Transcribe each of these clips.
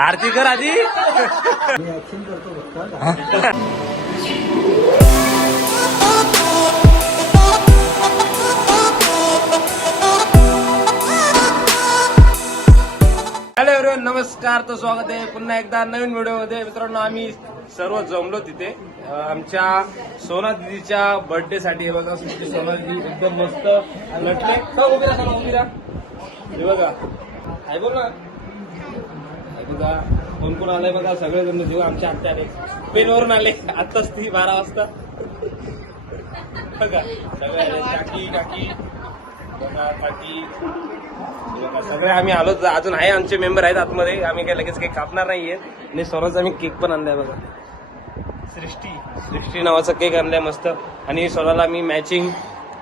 आरती कर आधी hello everyone नमस्कार तर स्वागत आहे पुन्हा एकदा नवीन व्हिडिओमध्ये. मित्रांनो आम्ही सर्व जमलो तिथे. आमच्या सोना दिदीच्या बर्थडे साठी. हे बघा तुमची सोना दिदी एकदम मस्त. नटले का उभी राहा उभी राहा. हे बघा. आहे बोल ना. बघा कोण कोण आलंय बघा सगळे जण जेव्हा आमच्या आत्या आले पेनवरून आले. आत्ताच ती बारा वाजता. बघा सगळे आले. काकी काकी. बघा काकी. बघा, सगळे आम्ही आलो. अजून आहे आमचे मेंबर आहेत आतमध्ये. आम्ही काही लगेच केक कापणार नाहीये. आणि स्वराचा आम्ही केक पण आणलाय बघा. सृष्टी. सृष्टी नावाचा केक आणलाय मस्त. आणि स्वराला मी मॅचिंग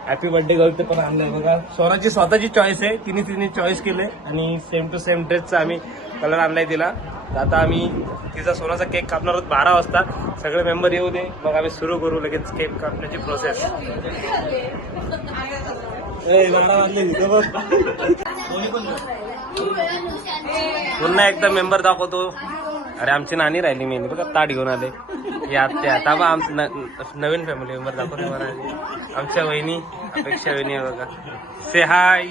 हॅपी बर्थडे गर्ल पण आणलंय बघा स्वराची स्वतःची चॉईस आहे. तिने तिने चॉईस केले. आणि सेम टू सेम ड्रेसचा आम्ही कलर आणलाय तिला. तर आता आम्ही तिचा सोनाचा केक कापणार आहोत बारा वाजता. सगळे मेंबर येऊ दे. मग आम्ही सुरू करू लगेच केक कापण्याची प्रोसेस. पुन्हा एकदा मेंबर दाखवतो. अरे आमची नानी राहिली मी बघा ताट घेऊन आले. या त्या. आता बा आमचं न- नवीन फॅमिली मेंबर दाखवतो मला आमच्या वहिनी अपेक्षा वहिनी आहे बघा. से हाय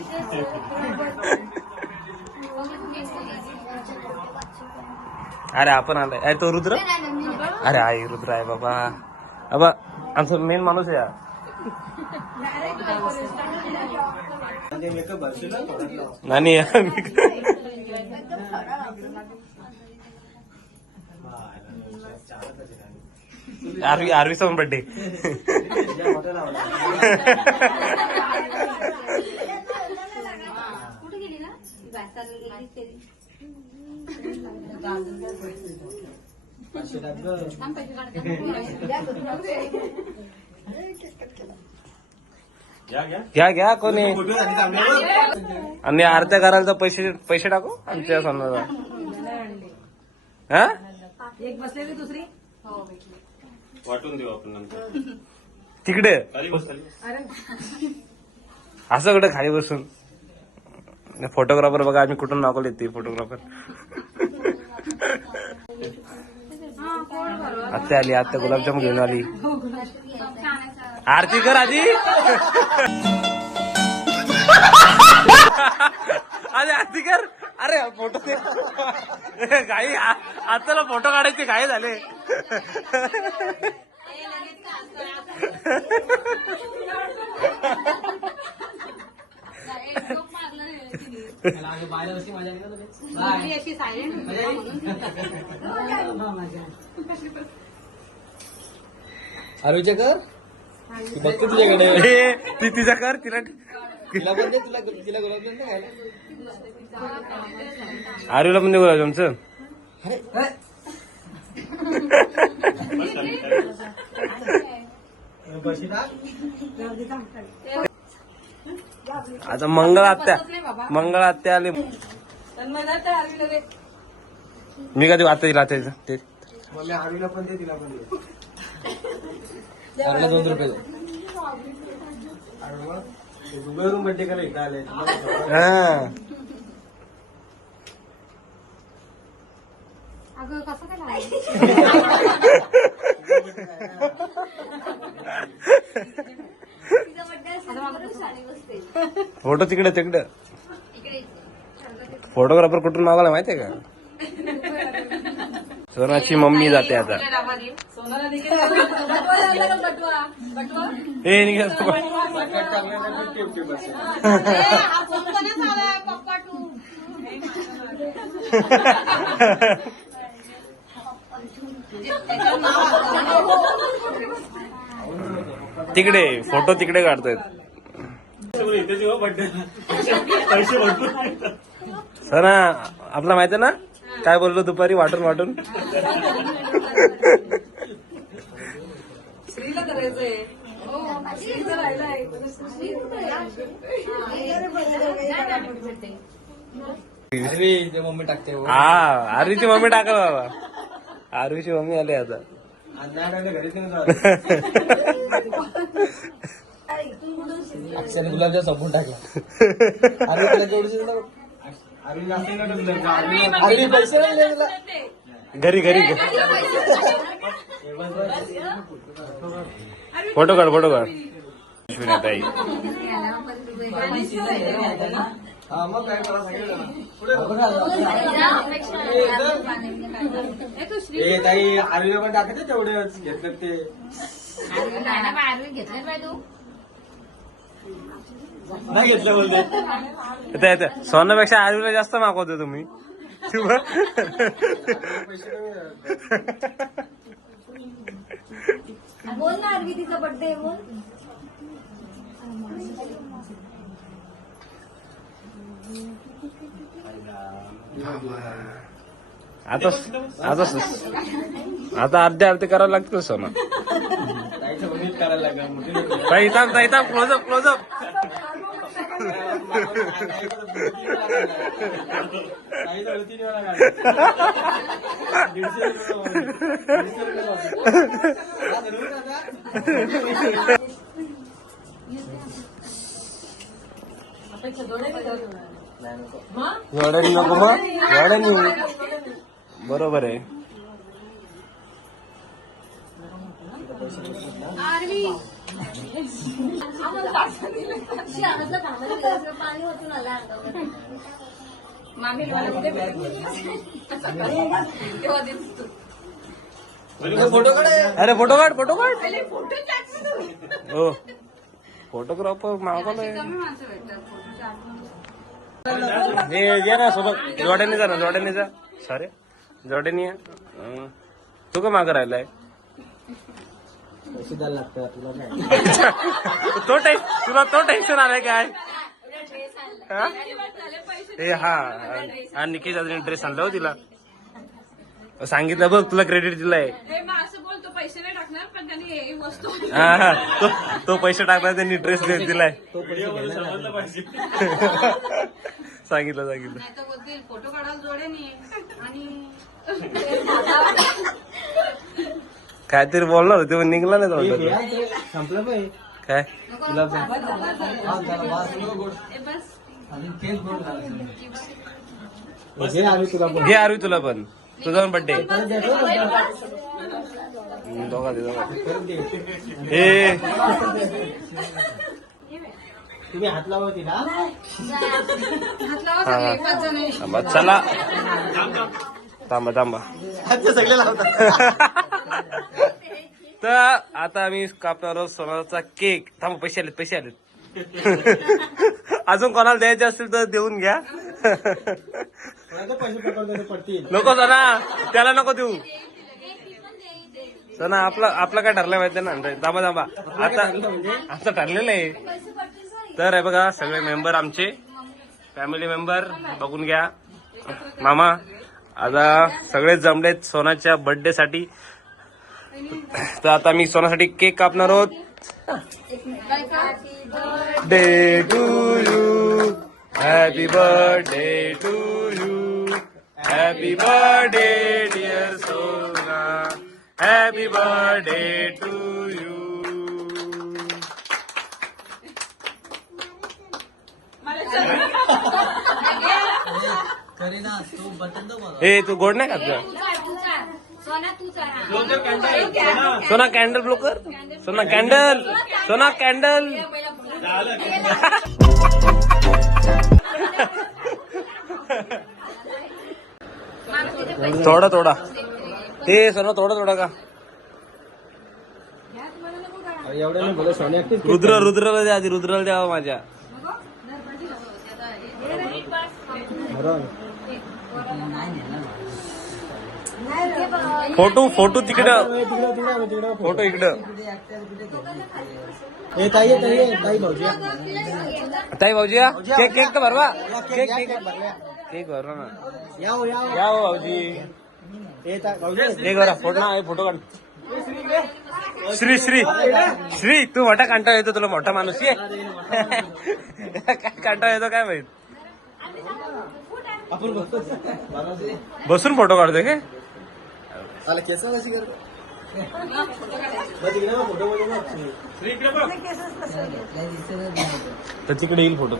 अरे आपण आलाय. अरे तो रुद्र? अरे आई रुद्र आहे बाबा. अबा आमचा मेन माणूस आहे हा. नानी आरवी आरवीचा पण बर्थडे घ्या घ्या कोणी. आणि अर्ध्या घराला पैसे पैसे टाकू? आमच्या सोनाला हा एक बसलेली दुसरी? वाटून देऊ आपण नंतर. तिकडे? अरे असं कुठे खाली बसून. फोटोग्राफर बघा आम्ही कुठून मागवले ते फोटोग्राफर आत्या आली आत्या गुलाबजाम घेऊन आली. आरती कर आधी अरे आरती कर. अरे फोटो दे. घाई आताला फोटो काढायचे घाई झाले. आरोग्य कर ती बघते तुझ्याकडे. ती तिचा कर तिला तिला पण दे तुला तिला गुलाबजाम नाही खायला? आरूला पण देऊ गुलाबजामचं आता मंगळ आत्या मंगळ आत्या आली. मी कधी आता दिला ते ते मम्मी आरोग्यला पण दे तिला पण दे. दोन रुपये दे. दुबईवरून बड्डे करायला इथं आले. हा. अगं कसं काय लावायचं? फोटो तिकडे तिकडे. फोटोग्राफर कुठून मागवला माहितीये का? सोनाची मम्मी जाते आता. ए निघा तिकडे फोटो तिकडे काढतायत सना आपला माहिती आहे ना? काय बोललो दुपारी? वाटून वाटून स्त्रीला करायचंय स्त्रीचं राहिलंय अरे ते मम्मी टाकते हो. हा आरवीची मम्मी टाका बाबा. आरवीची मम्मी आली आता. अक्षरने गुलाबजाम संपून टाकला. अरे तुला आरवी आरवी आरवी पैसे नाही. घरी घरी. फोटो काढ फोटो काढ. ताई हा मग काय सांगितलं ताई आरवीला पण टाकते तेवढेच घेतलं ते. नाही घेतलं बोलते. ते- सोन्यापेक्षा आयुर्वेद जास्त मागवतो तुम्ही. बोल ना अरवी तिचा बर्थडे बोल आता आता आता अर्धे अर्धे करावं लागतं सोना. ताई थांब ताई थांब क्लोजअप क्लोजअप. दीडशे एवढ्यानी नको मग एवढ्यानी बरोबर आहे पाणी होतून आला अंगावर. फोटो काढ अरे फोटो काढ फोटो काढ हो फोटोग्राफर मागवलंय हे घे ना सोबत. जोड्याने जा ना जोड्याने जा. सॉरी. जोड्याने या. तू का मागं राहिलाय? तुला तो टेन तुला तो टेन्शन आलाय काय? हा? ए हा. हा ड्रेस आणला हो तिला. सांगितलं बघ तुला क्रेडिट दिलाय. हे असं बोलतो पैसे नाही टाकणार पण त्यांनी हे वस्तू हा हा तो तो पैसे टाकला त्यांनी ड्रेस दिलाय. नाही. सांगितलं सांगितलं. नाही तर बोलतील फोटो काढायला आणि काहीतरी बोलणार होते पण निघला नाही हे तो संपलं पाहिजे काय? बस तुला पण घे आरवी तुला पण. तुझा पण बड्डे. दोघा दे दोघा. ए. तुम्ही हात लावा तिला. हा, हा. थांबा चला. थांबा थांबा. हात सगळे लावतात. तर आता आम्ही कापणार आहोत सोनाचा केक. थांबा पैसे आलेत पैसे आलेत. अजून कोणाला द्यायचे असतील तर देऊन घ्या. नको सना त्याला नको देऊ. सना आपलं आपलं काय ठरलं माहिती ना थांबा थांबा. आता आता ठरलेलं आहे. तर आहे बघा सगळे मेंबर आमचे. फॅमिली मेंबर बघून घ्या. मामा आता सगळेच जमलेत सोनाच्या बर्थडे साठी. तर आता मी सोनासाठी केक कापणार आहोत. Day to you happy birthday to happy birthday dear Sona happy birthday to you ए तू गोड नाही खात का? सोना तू सोना कॅन्डल ब्लो कर सोना कॅन्डल सोना कॅन्डल थोडा थोडा हे सोना थोडा थोडा का? रुद्र रुद्रला द्या आधी रुद्रला द्यावा माझ्या. फोटो फोटो तिकडं. फोटो इकडं. ताई भाऊजी. ताई भाऊजी केक केक तर भरवा. Cake cake. केक भरवा ना. या हो, भाऊजी. फोटो ना फोटो काढ. श्री श्री श्री. तू मोठा कांटा येतो तुला मोठा माणूस ये. काय कांटा येतो काय माहीत? बसून फोटो काढतोय काय? आला केस कशी करतो. तर तिकडे येईल फोटो.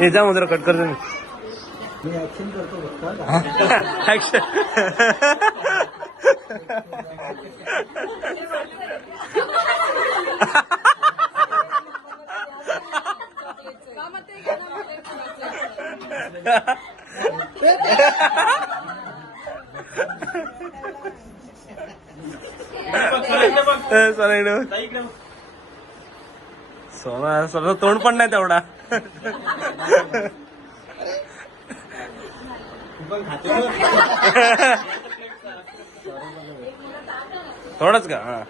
हे जा मुद्रा कट करतो मी. ऍक्शन करतो चला सोना सोना तोंड पण नाही तेवढा? थोडंच का? हा.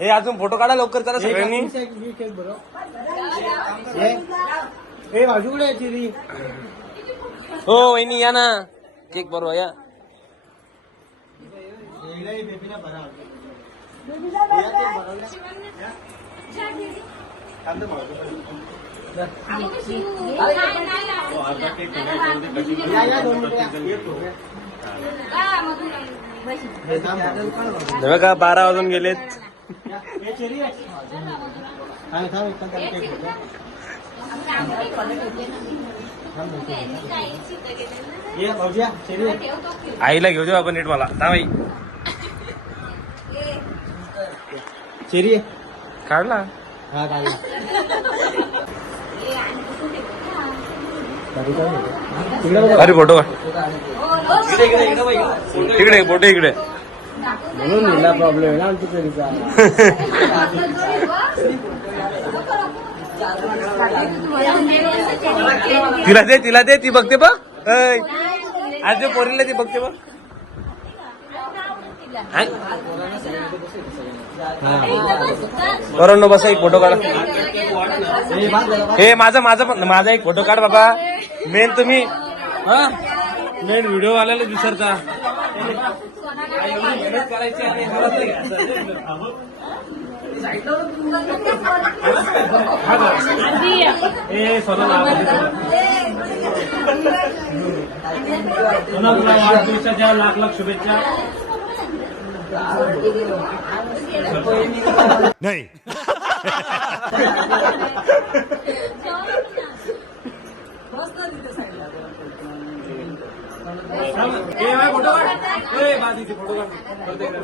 हे अजून फोटो काढा लवकर चला सगळ्यांनी. हो वहिनी या ना. केक बरोबर या. बघा बारा वाजून गेलेत. आईला घेऊ देऊ आपण नीट मला. ना चिरी. काढला हा काढला. अरे फोटो इकडे फोटो इकडे. म्हणून हिला प्रॉब्लेम आहे ना आमच्या चिरीचा तिला दे तिला दे ती बघते बघ. आज पोरीला ती बघते बघ. बरोबर बसा एक फोटो काढा. हे माझा माझा पण माझा एक फोटो काढ बाबा. मेन तुम्ही. मेन व्हिडिओ वाल्याला विसरता. करायची आणि ए सोना तुला वाढदिवसाच्या लाख लाख शुभेच्छा. नाही ए बाय, फोटो काढ ए बाजूचे फोटो काढ करते इकडे.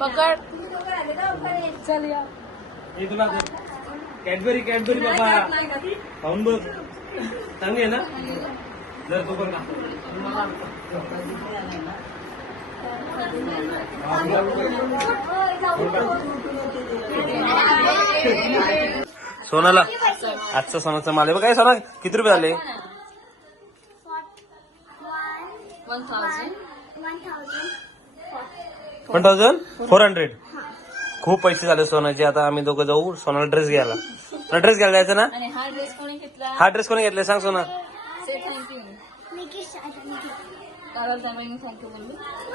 पकड चल या हे तुला दे. कॅडबरी कॅडबरी बाबा खाऊन बघ चांगली आहे ना जर तू पण खा. सोनाला आजचा सोनाचा माल आहे. बघ काय सोना किती रुपये झाले? वन थाउजंड फोर हंड्रेड खूप पैसे झाले सोन्याचे. आता आम्ही दोघं जाऊ सोनाला ड्रेस घ्यायला. तुला ड्रेस घ्यायला जायचं ना? आणि हा ड्रेस कोणी घेतला? हा ड्रेस कोणी घेतलाय? सांग सोना. से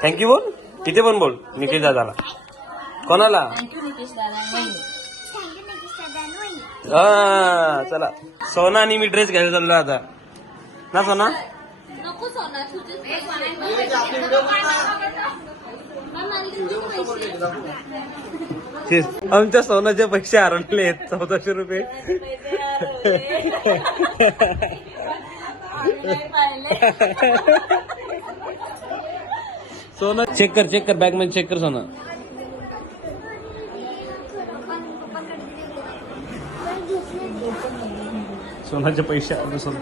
थँक्यू बोल. किती पण बोल निकेश दादाला. कोणाला? हा चला. सोना आणि मी ड्रेस घ्यायला चाललो आता. ना सोना. आमच्या सोनाचे पैसे हरवले आहेत चौदाशे रुपये. सोना. चेक कर चेक कर बॅगमध्ये चेक कर सोना. सोनाचे पैसे आले सोना.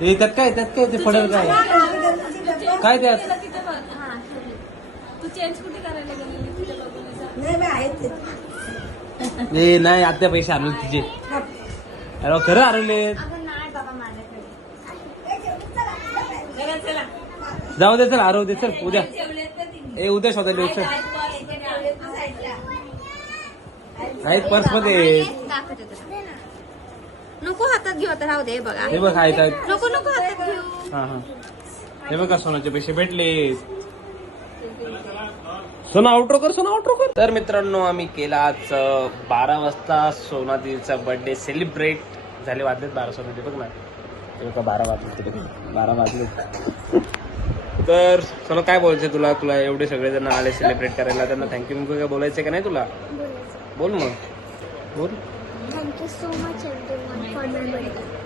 ए त्यात काय त्यात काय ते पडेल काय? काय त्यात? नाही आता पैसे हरवले तिचे. अरे खरं हरवले जाऊ दे चल हरव दे चल उद्या. ए उद्या शोधायला येऊ चल आहेत पर्समध्ये नको हातात घेऊ आता राहू दे बघा. हे बघ आहेत आहेत नको नको हातात घेऊ. हा हा. हे बघा सोनाचे पैसे भेटले. सोना आउटरो कर सोना आउटरो कर. तर मित्रांनो आम्ही केला आज बारा वाजता सोना दिदीचा बर्थडे सेलिब्रेट झाले वाजलेत बारा सोना बघ ना. बघा बारा वाजले ते. बारा वाजले. तर चला काय बोलायचं तुला? तुला एवढे सगळे जण आले सेलिब्रेट करायला त्यांना थँक्यू बिंकू काय बोलायचं का नाही तुला? बोल मग. बोल. For my birthday.